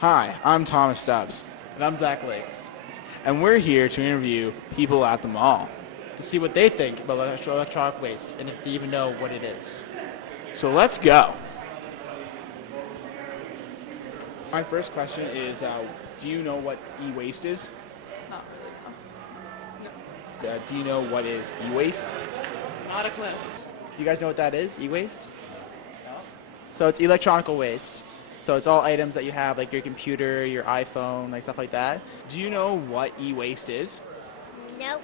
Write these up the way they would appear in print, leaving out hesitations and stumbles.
Hi, I'm Thomas Stubbs, And I'm Zach Lakes. and we're here to interview people at the mall. To see what they think about electronic waste and if they even know what it is. So let's go. My first question is, do you know what e-waste is? Not Do you know what is e-waste? Not a clue. Do you guys know what that is, e-waste? No. So it's electronic waste. So it's all items that you have, like your computer, your iPhone, like stuff like that. Do you know what e-waste is? Nope.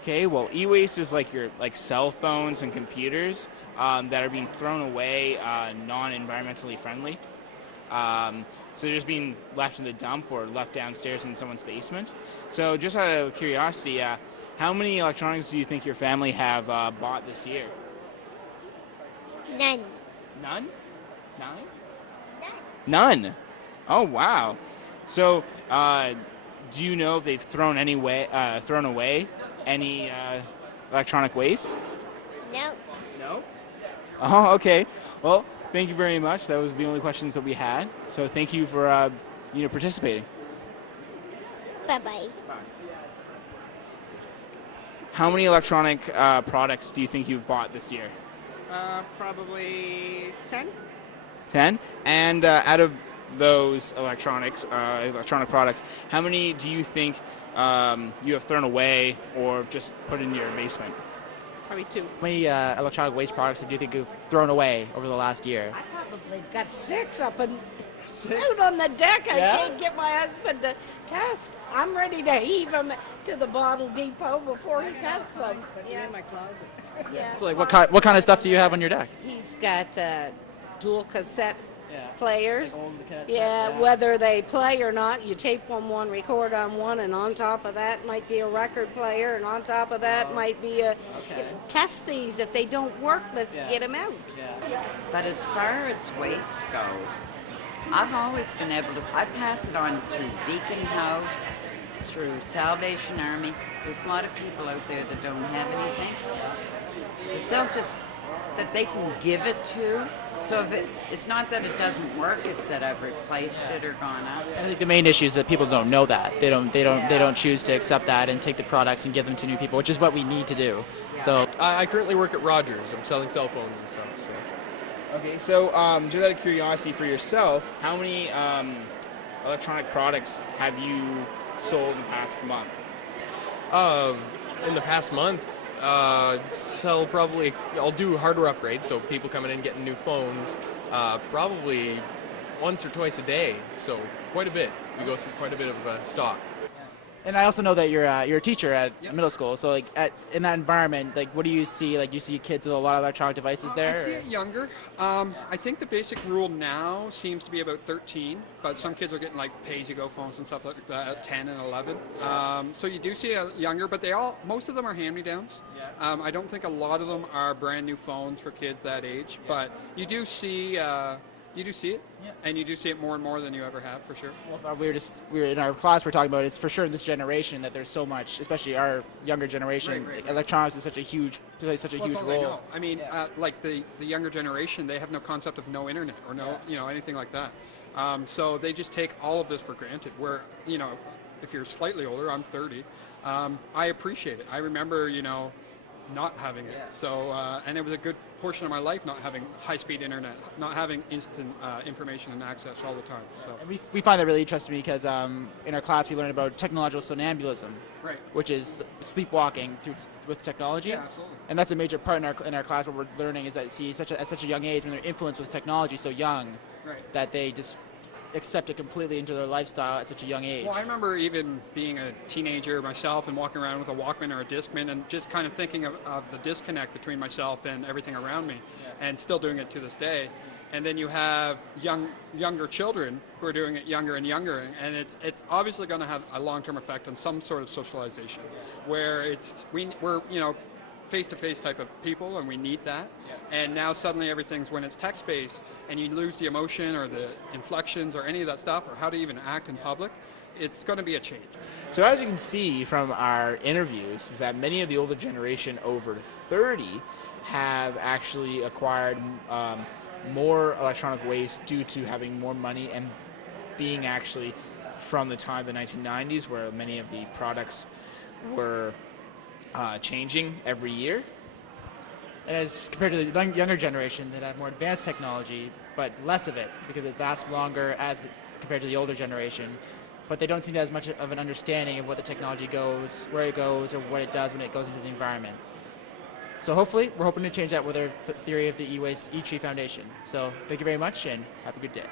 Okay, well, e-waste is like your cell phones and computers that are being thrown away non-environmentally friendly. So they're just being left in the dump or left downstairs in someone's basement. So just out of curiosity, how many electronics do you think your family have bought this year? None. None? Nine? None. None. Oh wow. So do you know if they've thrown away any electronic waste? Nope. No. Oh, okay. Well, thank you very much. That was the only questions that we had. So thank you for participating. Bye-bye. How many electronic products do you think you've bought this year? Probably 10. 10. And out of those electronic products, how many do you think you have thrown away or just put in your basement? Probably 2. How many electronic waste products do you think you've thrown away over the last year? I probably got 6 up and out on the deck. I Yeah? can't get my husband to test. I'm ready to heave him to the bottle depot before he tests them. In my closet. Yeah. So like what kind of stuff do you have on your deck? He's got dual cassette Yeah. players. Like old cassettes, Yeah, yeah. whether they play or not, you tape on one, record on one, and on top of that might be a record player, and on top of that might be a. Okay. Test these. If they don't work, let's Yeah. get them out. Yeah. But as far as waste goes, I've always been able to, I pass it on through Beacon House, through Salvation Army. There's a lot of people out there that don't have anything. But they'll just, that they can give it to. So if it's not that it doesn't work, it's that I've replaced it or gone up. I think the main issue is that people don't know that. They don't choose to accept that and take the products and give them to new people, which is what we need to do. So I currently work at Rogers. I'm selling cell phones and stuff. So Okay, so just out of curiosity for yourself, how many electronic products have you sold in the past month? in the past month, sell probably. I'll do hardware upgrades, so people coming in getting new phones, probably once or twice a day. So quite a bit. We go through quite a bit of stock. And I also know that you're a teacher at middle school. So like in that environment, like what do you see? Like you see kids with a lot of electronic devices there? I see or- it younger. I think the basic rule now seems to be about 13, but some kids are getting like pay-as-you-go phones and stuff like that at 10 and 11. So you do see it younger, but most of them are hand-me-downs. I don't think a lot of them are brand new phones for kids that age, but you do see it, and you do see it more and more than you ever have, for sure. Well, we were in our class. We're talking about it's for sure in this generation that there's so much, especially our younger generation. Right. Electronics is plays such a Well, huge that's all they role. know. I mean, like the younger generation, they have no concept of no internet or anything like that. So they just take all of this for granted. Where if you're slightly older, I'm 30. I appreciate it. I remember not having it. So and it was a good portion of my life not having high-speed internet, not having instant information and access all the time. So And we find that really interesting because in our class we learned about technological somnambulism, right. which is sleepwalking with technology. Yeah, absolutely. And that's a major part in our class. What we're learning is that at such a young age, when they're influenced with technology so young, Right. that they just accept it completely into their lifestyle at such a young age. Well, I remember even being a teenager myself and walking around with a Walkman or a Discman and just kind of thinking of the disconnect between myself and everything around me, and still doing it to this day. And then you have younger children who are doing it younger and younger, and it's obviously going to have a long-term effect on some sort of socialization, where we're face-to-face type of people, and we need that. And now suddenly everything's when it's text-based, and you lose the emotion or the inflections or any of that stuff, or how to even act in public. It's going to be a change. So as you can see from our interviews, is that many of the older generation over 30 have actually acquired more electronic waste due to having more money and being actually from the time of the 1990s, where many of the products were changing every year. And as compared to the younger generation that have more advanced technology, but less of it because it lasts longer as compared to the older generation. But they don't seem to have as much of an understanding of what the technology goes, where it goes, or what it does when it goes into the environment. So hopefully, we're hoping to change that with our theory of the E-Waste E-Tree Foundation. So thank you very much, and have a good day.